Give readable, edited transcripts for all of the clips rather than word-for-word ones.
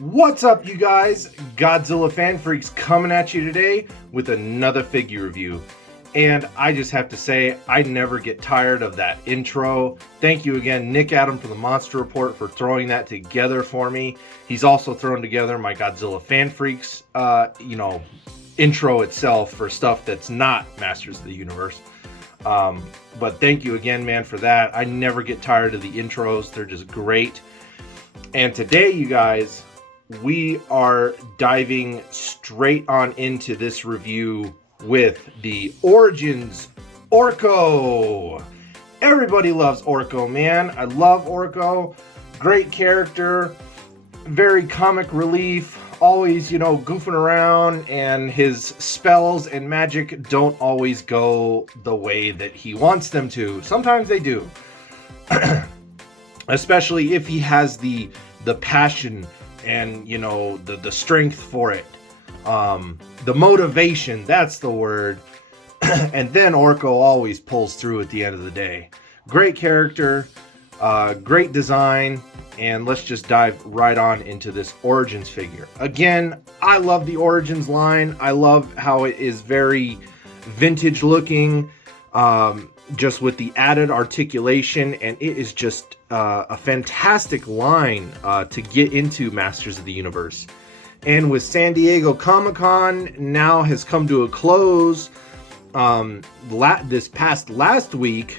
What's up, you guys? Godzilla Fan Freaks coming at you today with another figure review. And I just have to say, I never get tired of that intro. Thank you again, Nick Adam from the Monster Report, for throwing that together for me. He's also thrown together my Godzilla Fan Freaks, intro itself for stuff that's not Masters of the Universe. But thank you again, man, for that. I never get tired of the intros. They're just great. And today, you guys, we are diving straight on into this review with the Origins Orko. Everybody loves Orko, man. I love Orko. Great character, very comic relief, always, goofing around, and his spells and magic don't always go the way that he wants them to. Sometimes they do. Especially if he has the passion and the strength for it, the motivation, that's the word. And then Orko always pulls through at the end of the day. Great character, great design, and let's just dive right on into this Origins figure. Again, I love the Origins line. I love how it is very vintage looking, just with the added articulation, and it is just a fantastic line to get into Masters of the Universe. And with San Diego Comic-Con now has come to a close, this past last week,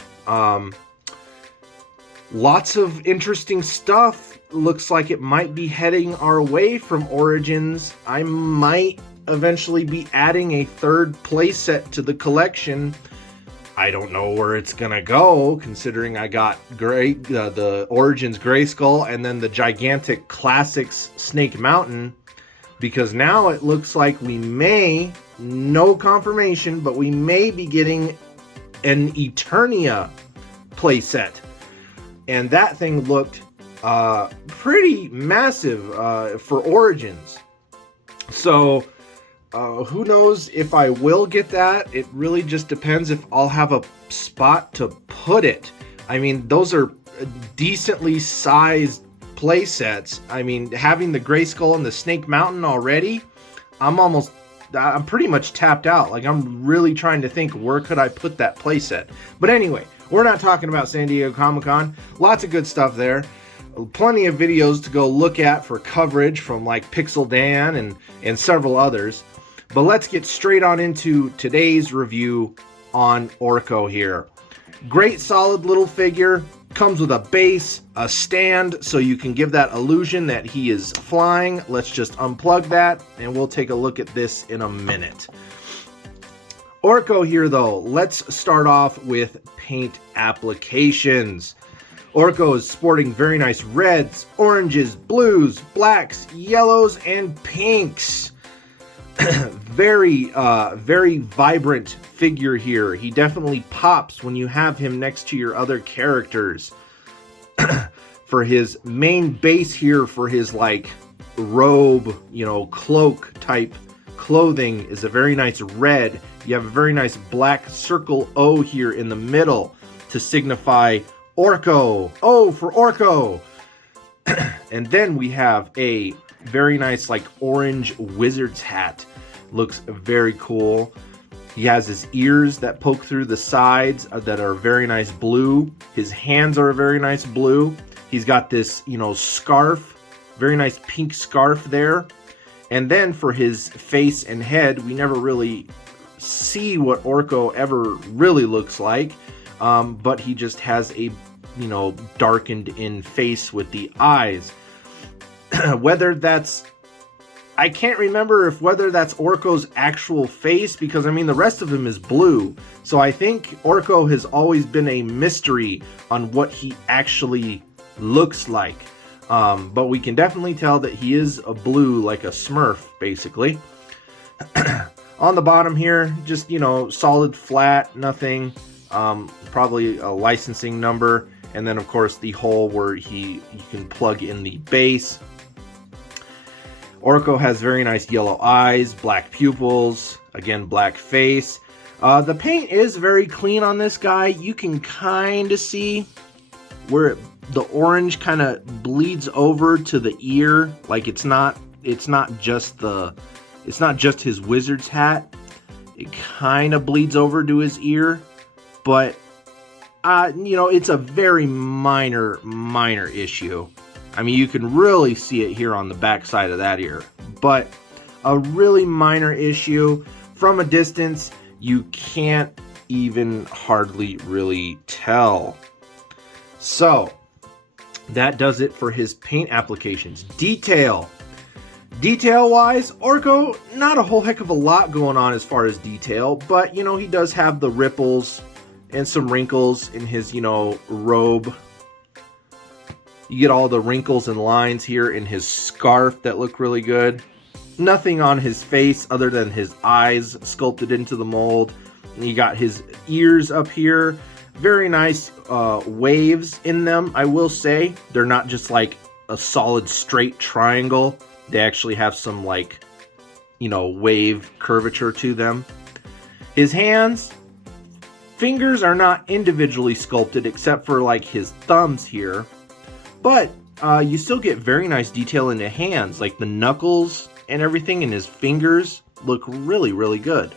lots of interesting stuff. Looks like it might be heading our way from Origins. I might eventually be adding a third playset to the collection. I don't know where it's gonna go, considering I got the Origins Grayskull and then the gigantic Classics Snake Mountain, because now it looks like we may, no confirmation, but we may be getting an Eternia playset. And that thing looked pretty massive for Origins. So who knows if I will get that. It really just depends if I'll have a spot to put it. I mean, those are decently sized play sets. I mean, having the Grayskull and the Snake Mountain already, I'm pretty much tapped out. Like, I'm really trying to think, where could I put that play set? But anyway, we're not talking about San Diego Comic-Con. Lots of good stuff there. Plenty of videos to go look at for coverage from like Pixel Dan and several others. But let's get straight on into today's review on Orko here. Great solid little figure. Comes with a base, a stand, so you can give that illusion that he is flying. Let's just unplug that and we'll take a look at this in a minute. Orko here though, let's start off with paint applications. Orko is sporting very nice reds, oranges, blues, blacks, yellows, and pinks. Very vibrant figure here. He definitely pops when you have him next to your other characters. For his main base here, for his like robe, cloak type clothing, is a very nice red. You have a very nice black circle O here in the middle to signify Orko. O for Orko. And then we have a very nice like orange wizard's hat. Looks very cool. He has his ears that poke through the sides that are very nice blue. His hands are a very nice blue. He's got this, scarf, very nice pink scarf there. And then for his face and head, we never really see what Orko ever really looks like. But he just has a, darkened in face with the eyes. Whether that's, I can't remember whether that's Orko's actual face, because I mean the rest of him is blue. So I think Orko has always been a mystery on what he actually looks like. But we can definitely tell that he is a blue, like a Smurf, basically. On the bottom here, just, solid flat, nothing. Probably a licensing number. And then, of course, the hole where you can plug in the base. Orko has very nice yellow eyes, black pupils, again, black face. The paint is very clean on this guy. You can kind of see where it the orange kind of bleeds over to the ear. Like it's not just his wizard's hat. It kind of bleeds over to his ear, but it's a very minor issue. I mean, you can really see it here on the back side of that ear, but a really minor issue. From a distance, you can't even hardly really tell. So that does it for his paint applications. Detail-wise, Orko, not a whole heck of a lot going on as far as detail, but, he does have the ripples and some wrinkles in his, robe. You get all the wrinkles and lines here in his scarf that look really good. Nothing on his face other than his eyes sculpted into the mold. And you got his ears up here. Very nice waves in them, I will say. They're not just like a solid straight triangle. They actually have some wave curvature to them. His fingers are not individually sculpted except for like his thumbs here. But you still get very nice detail in the hands, like the knuckles and everything in his fingers look really, really good.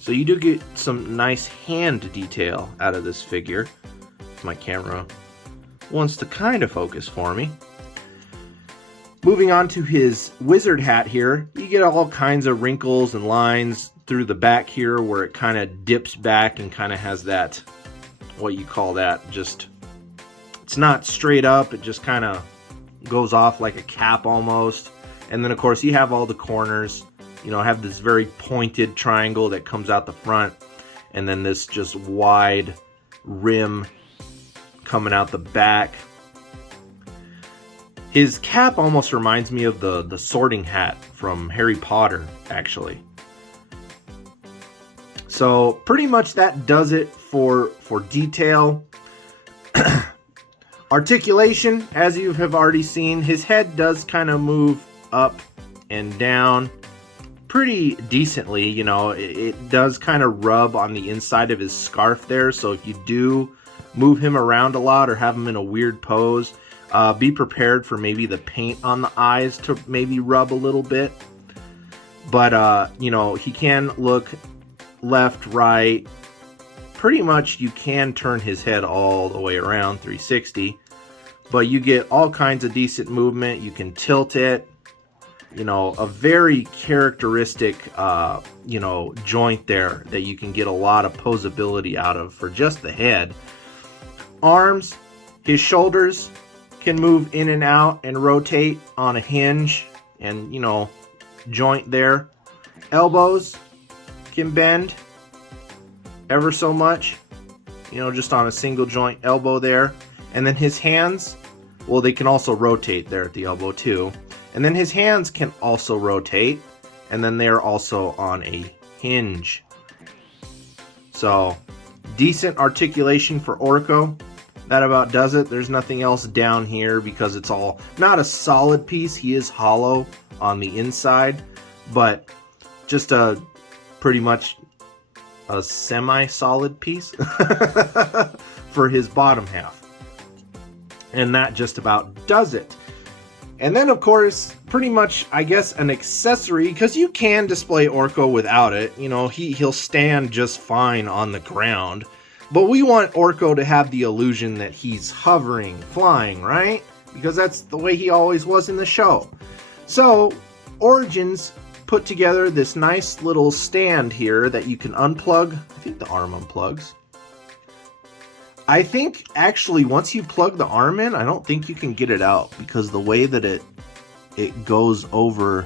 So you do get some nice hand detail out of this figure. My camera wants to kind of focus for me. Moving on to his wizard hat here, you get all kinds of wrinkles and lines through the back here where it kind of dips back and kind of has that, what you call that, it's not straight up, it just kind of goes off like a cap almost. And then of course you have all the corners, have this very pointed triangle that comes out the front, and then this just wide rim coming out the back. His cap almost reminds me of the sorting hat from Harry Potter, actually. So pretty much that does it for detail. Articulation, as you have already seen, his head does kind of move up and down pretty decently. It does kind of rub on the inside of his scarf there. So if you do move him around a lot or have him in a weird pose, be prepared for maybe the paint on the eyes to maybe rub a little bit. But, he can look left, right. Pretty much you can turn his head all the way around 360. But you get all kinds of decent movement. You can tilt it. A very characteristic, joint there that you can get a lot of posability out of for just the head. Arms, his shoulders can move in and out and rotate on a hinge and, joint there. Elbows can bend ever so much, just on a single joint elbow there. And then his hands, well, they can also rotate there at the elbow too. And then his hands can also rotate, and then they're also on a hinge. So, decent articulation for Orko. That about does it. There's nothing else down here because it's all not a solid piece. He is hollow on the inside, but just pretty much a semi-solid piece for his bottom half. And that just about does it. And then, of course, pretty much, I guess, an accessory, because you can display Orko without it. He'll stand just fine on the ground. But we want Orko to have the illusion that he's hovering, flying, right? Because that's the way he always was in the show. So, Origins put together this nice little stand here that you can unplug. I think the arm unplugs. I think, actually, once you plug the arm in, I don't think you can get it out, because the way that it goes over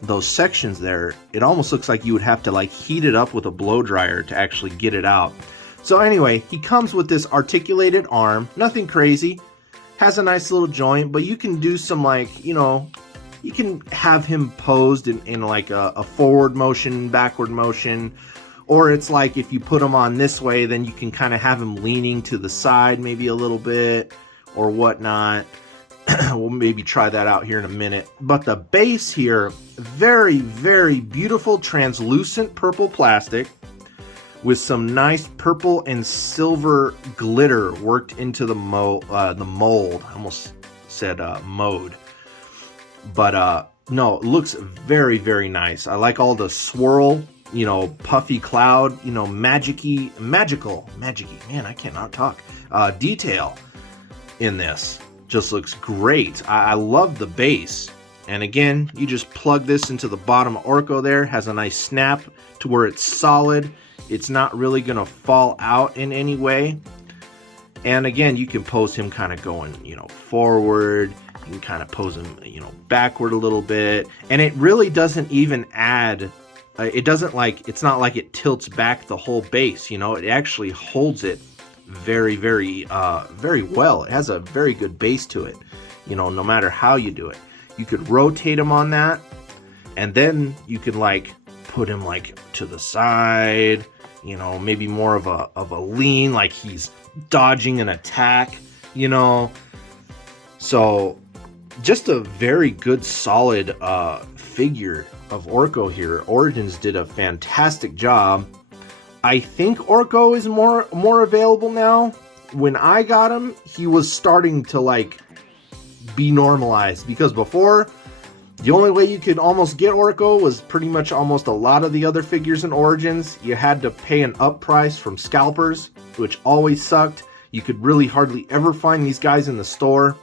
those sections there, it almost looks like you would have to heat it up with a blow dryer to actually get it out. So anyway, he comes with this articulated arm, nothing crazy, has a nice little joint, but you can do some you can have him posed in a forward motion, backward motion. Or it's like if you put him on this way, then you can kind of have him leaning to the side maybe a little bit or whatnot. We'll maybe try that out here in a minute. But the base here, very, very beautiful translucent purple plastic with some nice purple and silver glitter worked into the mold. I almost said mode. But no, it looks very, very nice. I like all the swirl, you know, puffy cloud, you know, magical, man, I cannot talk. Detail in this just looks great. I love the base. And again, you just plug this into the bottom Orko there. Has a nice snap to where it's solid. It's not really gonna fall out in any way. And again, you can pose him kind of going, you know, forward. You can kind of pose him, you know, backward a little bit. And it really doesn't even add, it's not like it tilts back the whole base, you know. It actually holds it very, very well. It has a very good base to it, you know, no matter how you do it. You could rotate him on that, and then you could like put him like to the side, you know, maybe more of a lean, like he's dodging an attack, you know. So just a very good, solid figure of Orko here. Origins did a fantastic job. I think Orko is more available now. When I got him, he was starting to like be normalized, because before, the only way you could almost get Orko was pretty much almost a lot of the other figures in Origins. You had to pay an up price from scalpers, which always sucked. You could really hardly ever find these guys in the store.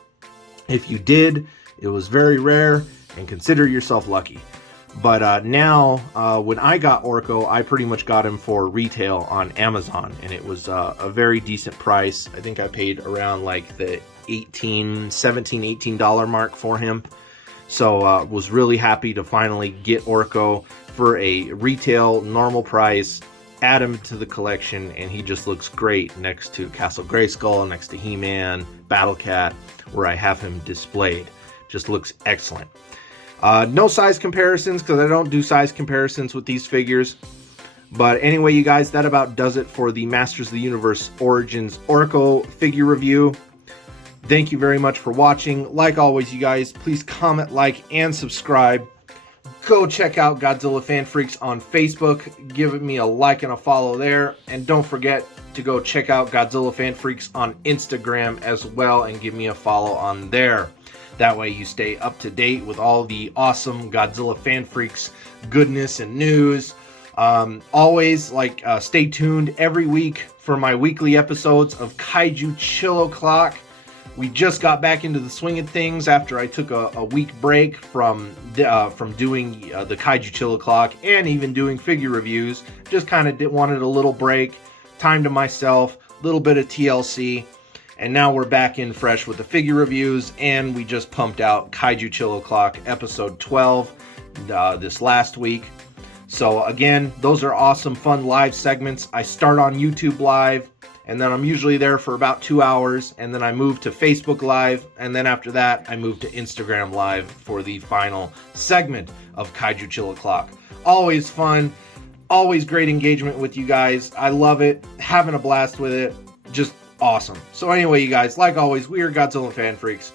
If you did, it was very rare, and consider yourself lucky. But now, when I got Orko, I pretty much got him for retail on Amazon, and it was a very decent price. I think I paid around like the $17, $18 mark for him. So was really happy to finally get Orko for a retail normal price, add him to the collection, and he just looks great next to Castle Grayskull, next to He-Man, Battle Cat, where I have him displayed. Just looks excellent. No size comparisons, because I don't do size comparisons with these figures. But anyway, you guys, that about does it for the Masters of the Universe Origins Orko figure review. Thank you very much for watching. Like always, you guys, please comment, like, and subscribe. Go check out Godzilla Fan Freaks on Facebook. Give me a like and a follow there. And don't forget to go check out Godzilla Fan Freaks on Instagram as well, and give me a follow on there. That way you stay up to date with all the awesome Godzilla Fan Freaks goodness and news. Always, stay tuned every week for my weekly episodes of Kaiju Chill O'Clock. We just got back into the swing of things after I took a week break from doing the Kaiju Chill O'Clock and even doing figure reviews. Just kind of wanted a little break, time to myself, a little bit of TLC, and now we're back in fresh with the figure reviews, and we just pumped out Kaiju Chill O'Clock episode 12 this last week. So again, those are awesome, fun live segments. I start on YouTube Live, and then I'm usually there for about 2 hours, and then I move to Facebook Live, and then after that, I move to Instagram Live for the final segment of Kaiju Chill O'Clock. Always fun, always great engagement with you guys. I love it, having a blast with it, just awesome. So anyway, you guys, like always, we are Godzilla Fan Freaks.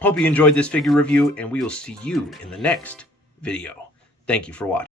Hope you enjoyed this figure review, and we will see you in the next video. Thank you for watching.